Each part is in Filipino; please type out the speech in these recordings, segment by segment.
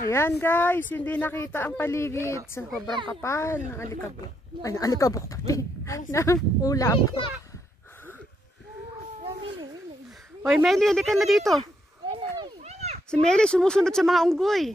Ayan guys, hindi nakita ang paligid sa sobrang kapal ng alikabok. Ay, ng alikabok pati. Ng ulap. Hoy, Meli, halika na dito. Si Meli sumusunod sa mga unggoy.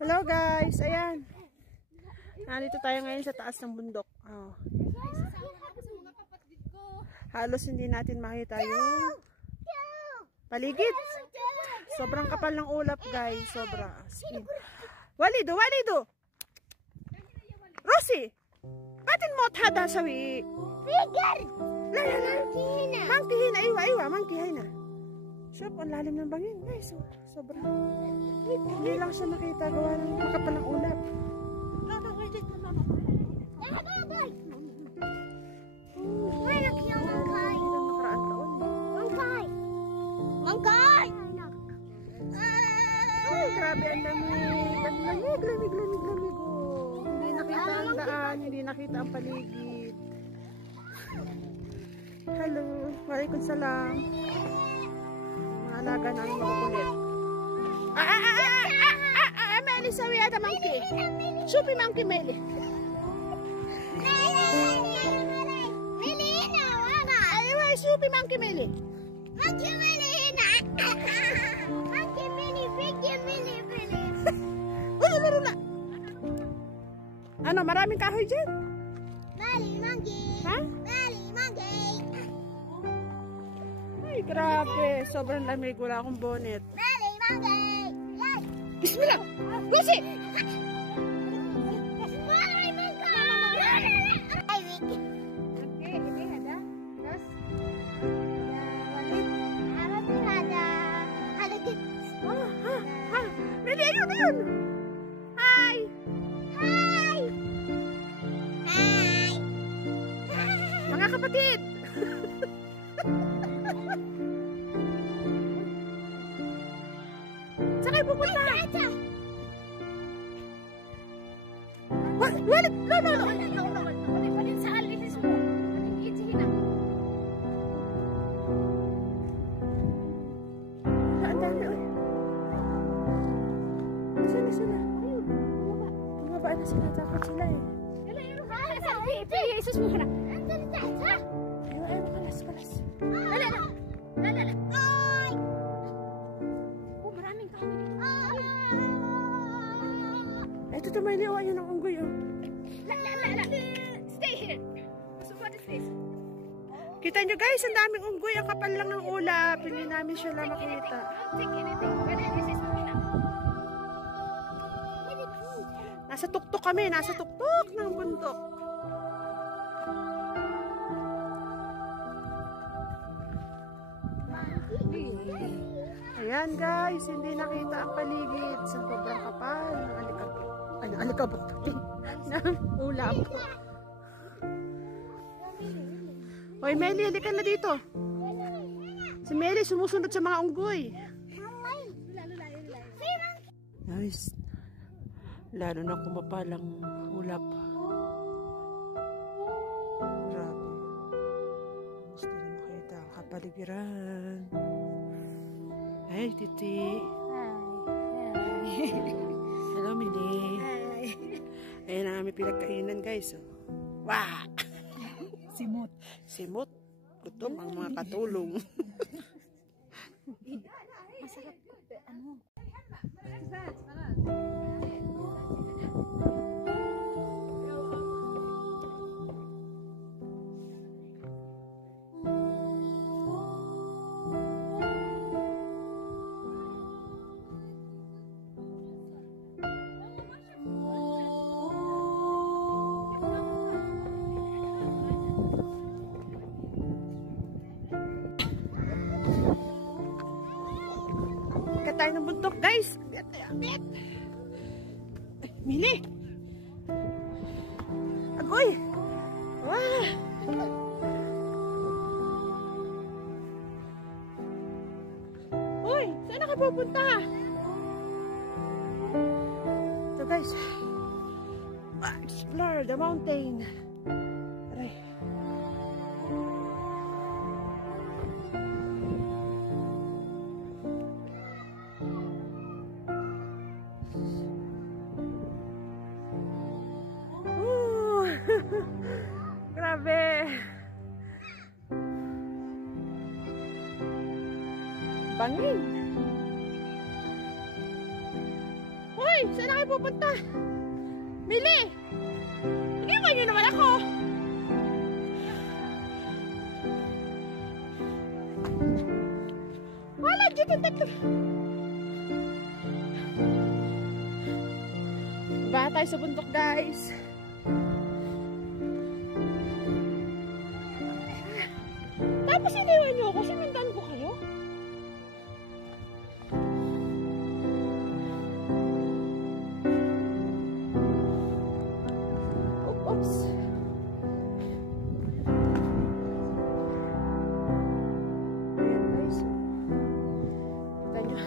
Hello guys, ayan. Nandito tayo ngayon sa taas ng bundok. Oh. Halos hindi natin makita yung paligid. Sobrang kapal ng ulap guys, sobra. Walido, Walido! Rosie! Batin mo tada sawi? Figure! Mangkihin, aywa, mangkihin na. Shop, ang lalim ng bangin guys. Sobra. Hindi lang siya makita gawa ng makapal ng ulap. Ay, grabe ang lamig. Ang lamig. Oh. Hindi nakita ang daan, hindi nakita ang paligid. Hello, waalaikumsalam. Mga alaga namin makukulit. Meli, sawi ada monkey. Supi monkey, Meli. Meli, nawana. Aywa, supi monkey, Meli. Monkey, Meli, na. Monkey, Meli, Meli. Uy, laro na. Ano, maraming kahoy dyan? Meli, monkey. Ha? Meli, monkey. Ay, grabe. Sobrang lamig. Wala akong bonnet. Meli, monkey. Bismillah! Rosie! Meli, ayun! Hi! Hi! Mga kapatid! Saan kayo pupunta? Walid! No! Ang dami, uy. Sana. Bumaba na sila. Takot sila eh. Jesus mo ka na. Ayaw, kalas. Lala. Maraming kahoy dito. Ito tumayliw. Ayun ang unggoy. Oh. Stay here. So what is this? Kita nyo guys, ang daming unggoy. Ang kapal lang ng ulap. Hindi namin siya lang makita. Take anything. This is Nasa tuktok kami. Nasa tuktok ng bundok. Ayan guys, hindi nakita ang paligid sa sobrang kapal ng alikabok. Ay, ng alikabok pati. Ng ulap. Hoy, Meli, halika na dito. Si Meli sumusunod sa mga unggoy. Guys, lalo na kumapalang ulap. Grabe. Gusto na makita ang kapaligiran. Ay, Titi. Hello, Meli. Ayan ang aming pinagkainan, guys. Oh. Wah! Simot. Simot. Gutom ang mga katulong. Masarap ko. Ano? Ikat tayo ng bundok, guys. Abit. Ay, Mili. Agoy. Wah. Uy, saan ka pupunta? So guys, explore the mountain. Aray. Grabe. Bangin. Hoy, saan na kayo pupunta? Mili! Iniwan niyo naman ako. Wala, dito ang tatlo. Baba tayo sa bundok, guys. Tapos iniwan niyo ako, sinundan ko kayo. Oops. Ayan guys. Kita nyo.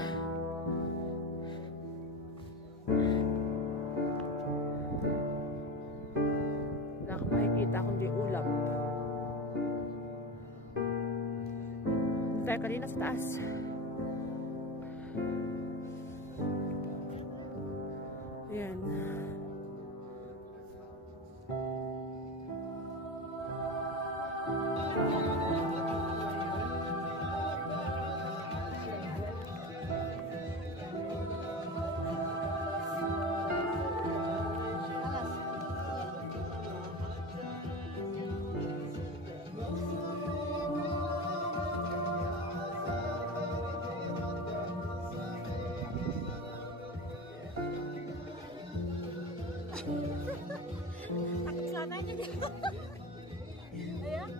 Wala kang makikita kundi ulam. Tayo kanina sa taas. Ayan. Takot sana niya dito. Ayan.